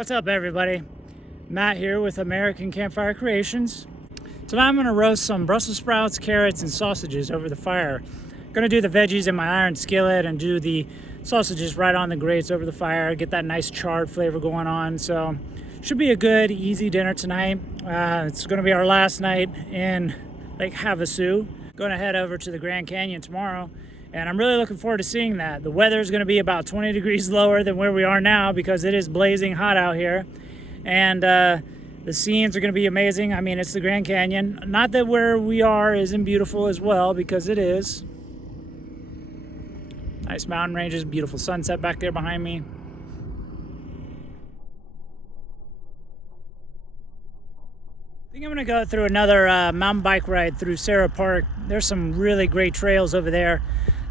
What's up, everybody? Matt here with American Campfire Creations. Tonight I'm going to roast some Brussels sprouts, carrots, and sausages over the fire. Going to do the veggies in my Iron Skillet and do the sausages right on the grates over the fire. Get that nice charred flavor going on. So should be a good, easy dinner tonight. It's going to be our last night in Lake Havasu. Going to head over to the Grand Canyon tomorrow. And I'm really looking forward to seeing that. The weather is going to be about 20 degrees lower than where we are now because it is blazing hot out here. And the scenes are going to be amazing. I mean, it's the Grand Canyon. Not that where we are isn't beautiful as well, because it is. Nice mountain ranges, beautiful sunset back there behind me. I think I'm going to go through another mountain bike ride through Sarah Park. There's some really great trails over there.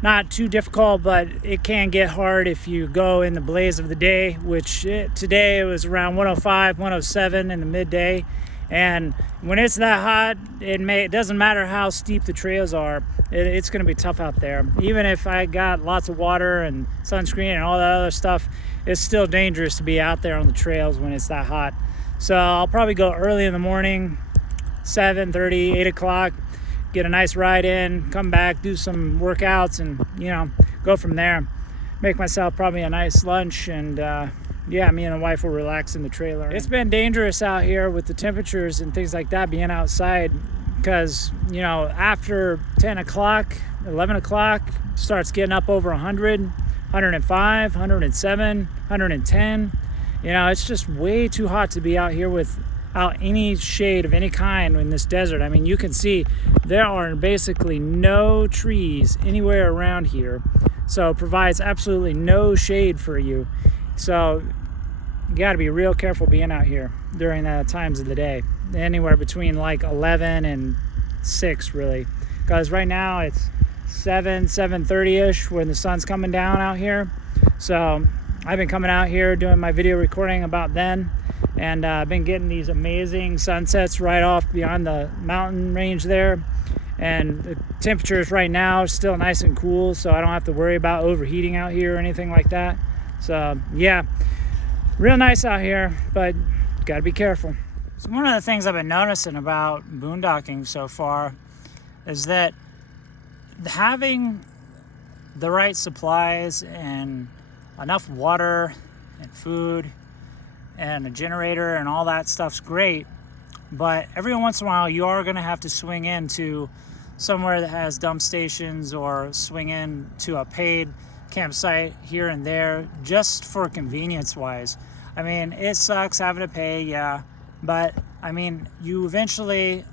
Not too difficult, but it can get hard if you go in the blaze of the day, which today it was around 105, 107 in the midday. And when it's that hot, it doesn't matter how steep the trails are, it's going to be tough out there. Even if I got lots of water and sunscreen and all that other stuff, it's still dangerous to be out there on the trails when it's that hot. So I'll probably go early in the morning, 7:30, 8 o'clock, get a nice ride in, come back, do some workouts, and, go from there. Make myself probably a nice lunch, and yeah, me and the wife will relax in the trailer. It's been dangerous out here with the temperatures and things like that, being outside, because, after 10 o'clock, 11 o'clock, starts getting up over 100, 105, 107, 110. It's just way too hot to be out here without any shade of any kind in this desert. I mean, you can see there are basically no trees anywhere around here, so it provides absolutely no shade for you. So you got to be real careful being out here during the times of the day, anywhere between like 11 and 6 really, because right now it's 7:30ish when the sun's coming down out here. So I've been coming out here doing my video recording about then, and I've been getting these amazing sunsets right off beyond the mountain range there. And the temperatures right now are still nice and cool, so I don't have to worry about overheating out here or anything like that. So yeah, real nice out here, but gotta be careful. So one of the things I've been noticing about boondocking so far is that having the right supplies and enough water and food and a generator and all that stuff's great, but every once in a while you are going to have to swing into somewhere that has dump stations or swing in to a paid campsite here and there, just for convenience wise. I mean, it sucks having to pay, yeah, but I mean, you eventually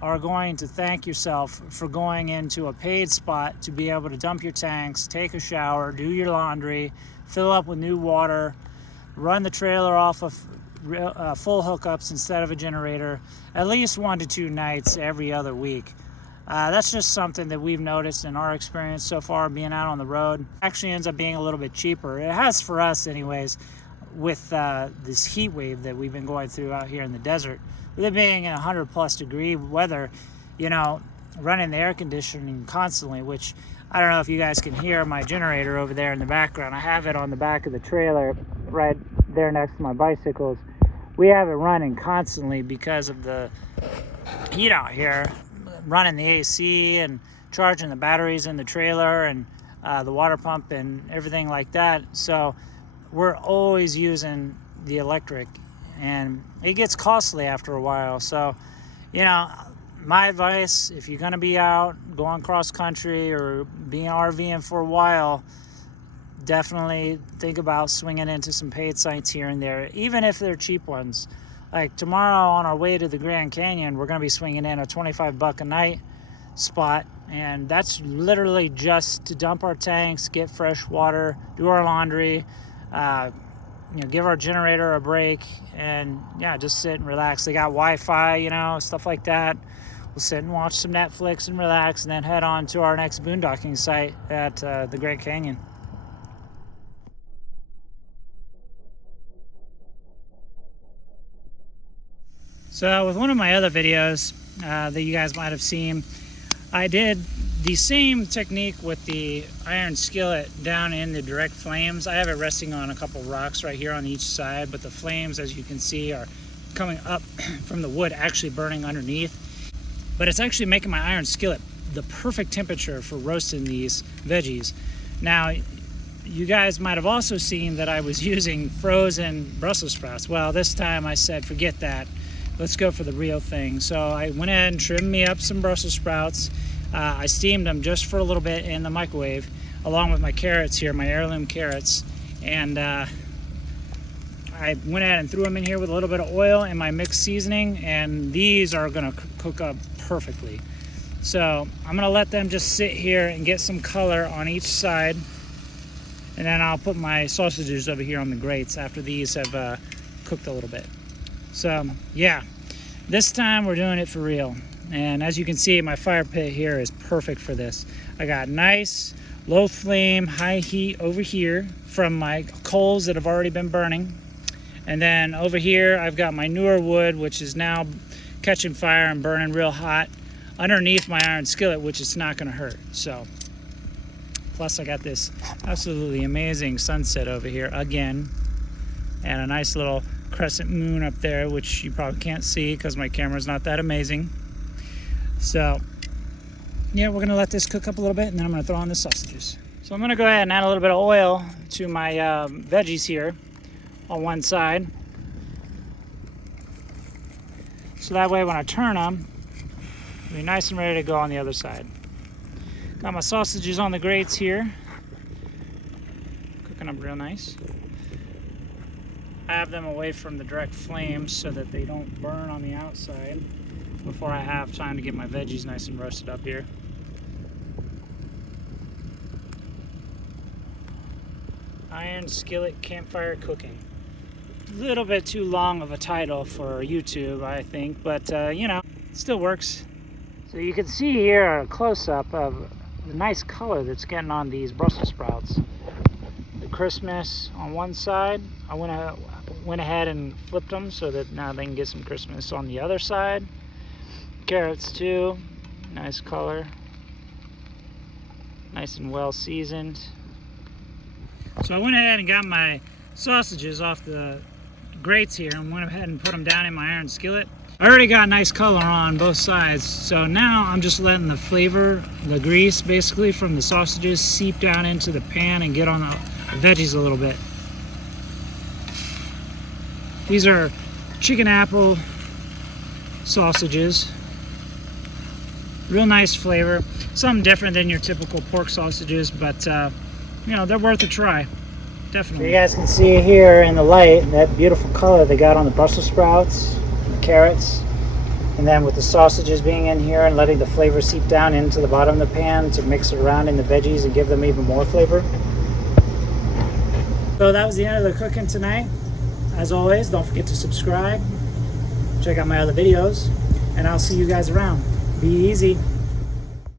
are going to thank yourself for going into a paid spot to be able to dump your tanks, take a shower, do your laundry, fill up with new water, run the trailer off of full hookups instead of a generator, at least 1 to 2 nights every other week. That's just something that we've noticed in our experience so far being out on the road. Actually ends up being a little bit cheaper. It has for us anyways, with this heat wave that we've been going through out here in the desert. With it being in 100+ degree weather, running the air conditioning constantly, which I don't know if you guys can hear my generator over there in the background. I have it on the back of the trailer right there next to my bicycles. We have it running constantly because of the heat out here, running the AC and charging the batteries in the trailer and the water pump and everything like that. So we're always using the electric, and it gets costly after a while. So, my advice, if you're going to be out going cross country or being RVing for a while, definitely think about swinging into some paid sites here and there, even if they're cheap ones. Like tomorrow on our way to the Grand Canyon, we're going to be swinging in a $25 a night spot, and that's literally just to dump our tanks, get fresh water, do our laundry, give our generator a break, and yeah, just sit and relax. They got Wi-Fi, stuff like that. We'll sit and watch some Netflix and relax, and then head on to our next boondocking site at the Grand Canyon. So with one of my other videos that you guys might have seen, I did the same technique with the Iron Skillet down in the direct flames. I have it resting on a couple rocks right here on each side, but the flames, as you can see, are coming up from the wood, actually burning underneath. But it's actually making my Iron Skillet the perfect temperature for roasting these veggies. Now, you guys might have also seen that I was using frozen Brussels sprouts. Well, this time I said, forget that. Let's go for the real thing. So I went ahead and trimmed me up some Brussels sprouts. I steamed them just for a little bit in the microwave, along with my carrots here, my Heirloom Carrots. And I went ahead and threw them in here with a little bit of oil and my mixed seasoning, and these are gonna cook up perfectly. So I'm gonna let them just sit here and get some color on each side, and then I'll put my sausages over here on the grates after these have cooked a little bit. So yeah, this time we're doing it for real. And as you can see, my fire pit here is perfect for this. I got nice low flame, high heat over here from my coals that have already been burning. And then over here, I've got my newer wood, which is now catching fire and burning real hot underneath my Iron Skillet, which is not gonna hurt. So, plus I got this absolutely amazing sunset over here again, and a nice little crescent moon up there, which you probably can't see because my camera's not that amazing. So yeah, we're gonna let this cook up a little bit, and then I'm gonna throw on the sausages. So I'm gonna go ahead and add a little bit of oil to my veggies here on one side, so that way when I turn them, they'll be nice and ready to go on the other side. Got my sausages on the grates here, cooking up real nice. I have them away from the direct flames so that they don't burn on the outside before I have time to get my veggies nice and roasted up here. Iron Skillet Campfire Cooking. A little bit too long of a title for YouTube, I think, but you know, it still works. So you can see here a close-up of the nice color that's getting on these Brussels sprouts. The crispness on one side, I went ahead and flipped them so that now they can get some crispness on the other side. Carrots too, nice color, nice and well seasoned. So I went ahead and got my sausages off the grates here and went ahead and put them down in my Iron Skillet. I already got nice color on both sides, so now I'm just letting the flavor, the grease basically from the sausages, seep down into the pan and get on the veggies a little bit. These are chicken apple sausages. Real nice flavor, something different than your typical pork sausages, but you know, they're worth a try, definitely. So you guys can see here in the light that beautiful color they got on the Brussels sprouts, the carrots, and then with the sausages being in here and letting the flavor seep down into the bottom of the pan to mix it around in the veggies and give them even more flavor. So that was the end of the cooking tonight. As always, don't forget to subscribe, check out my other videos, and I'll see you guys around. Be easy.